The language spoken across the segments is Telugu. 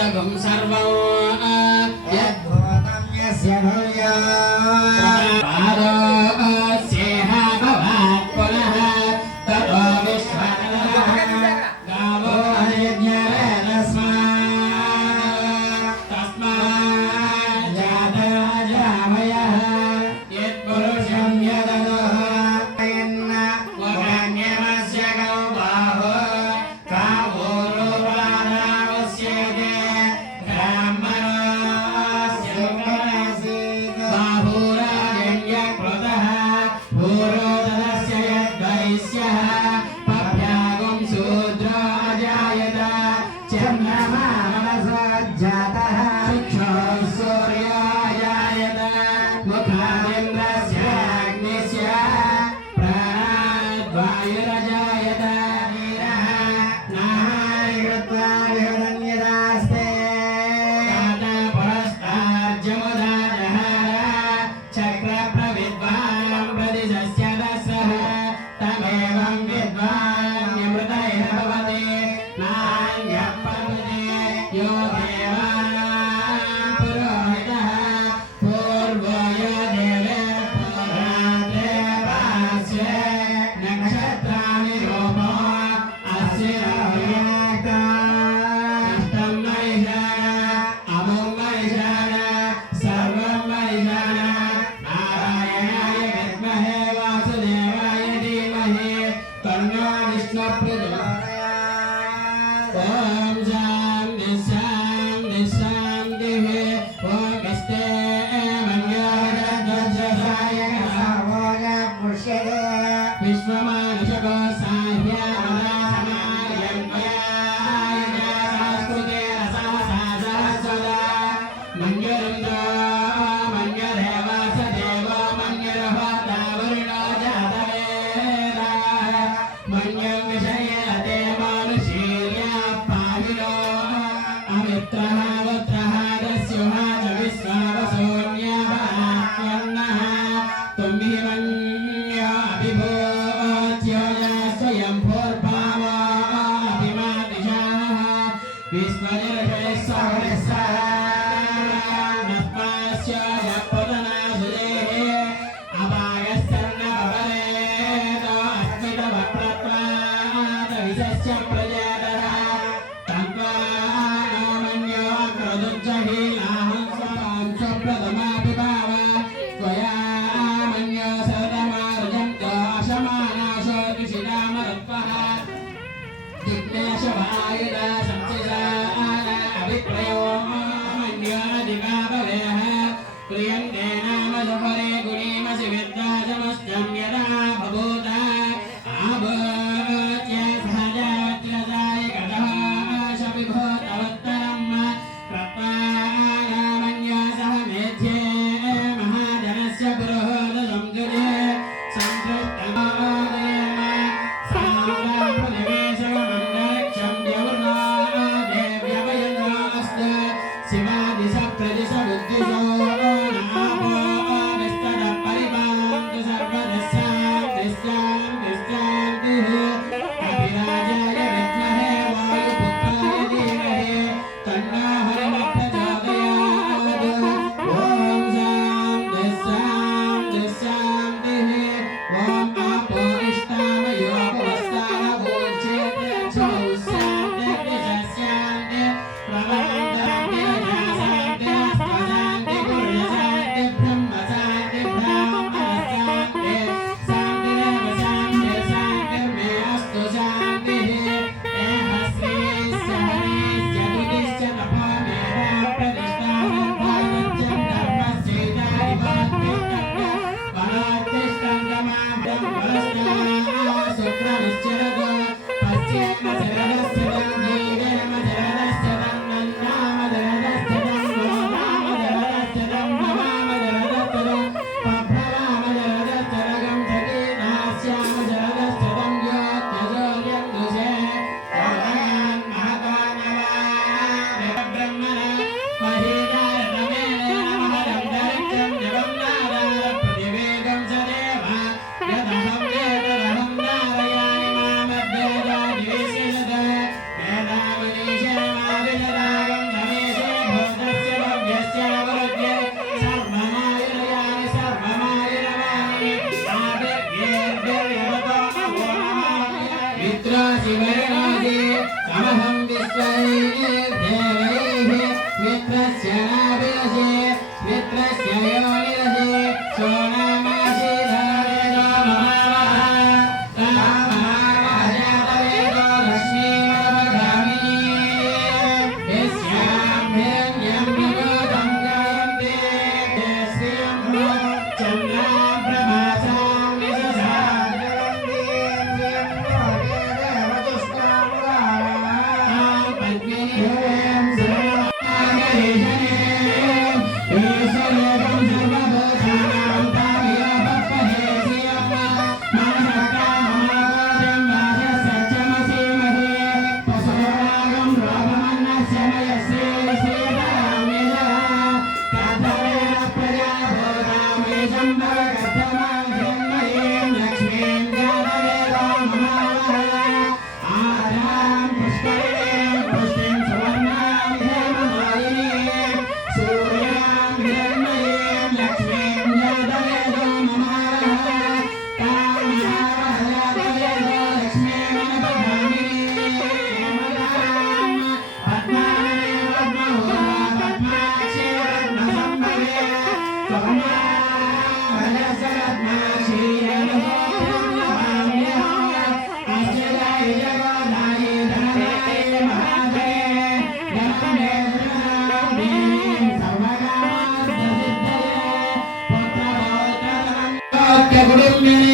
यदगुं सर्वं यद्भूतं यस्य भव्या विष्णुः অবলম্বনে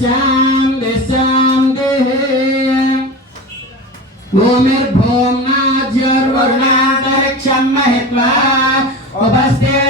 शान्ति शान्तिः भूमिर्भूम्ना ज्योर्वर्णान्तरिक्षं महित्वा उपस्थे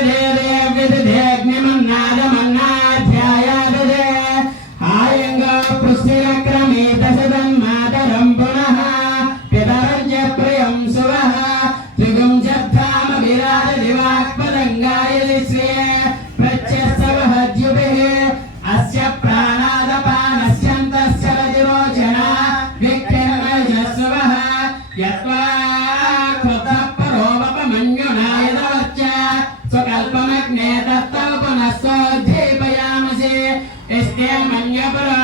स्वकल्पमग्ने दत्तल्पनः स्वध्येपयामसे इष्टे मन्यपुर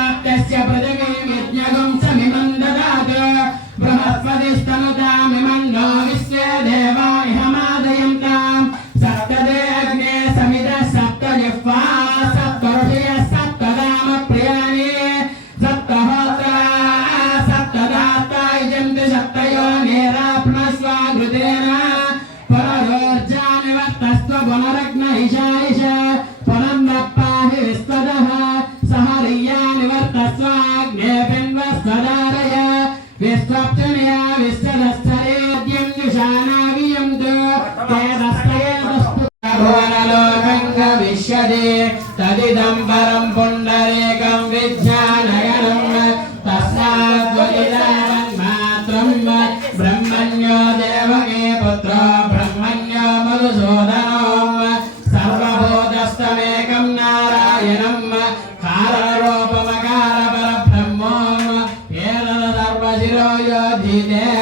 అదిదంబరం పుండరేకం విద్యానగరం తస్మాత్వన్మాత్రం బ్రహ్మణ్యో దేవకే పుత్రో బ్రహ్మణ్యో మధుసూదనో సర్వభూతస్తమేకం నారాయణం కారరూపమకార పరబ్రహ్మో కేరళ సర్వశిరో యోధి దేవ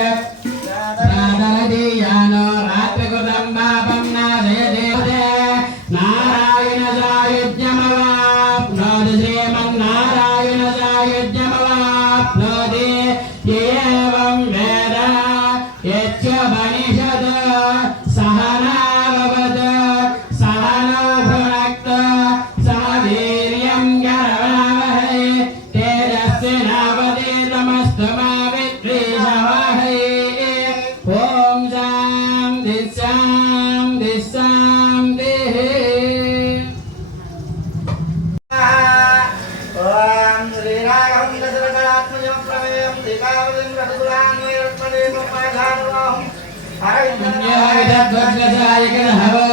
हरो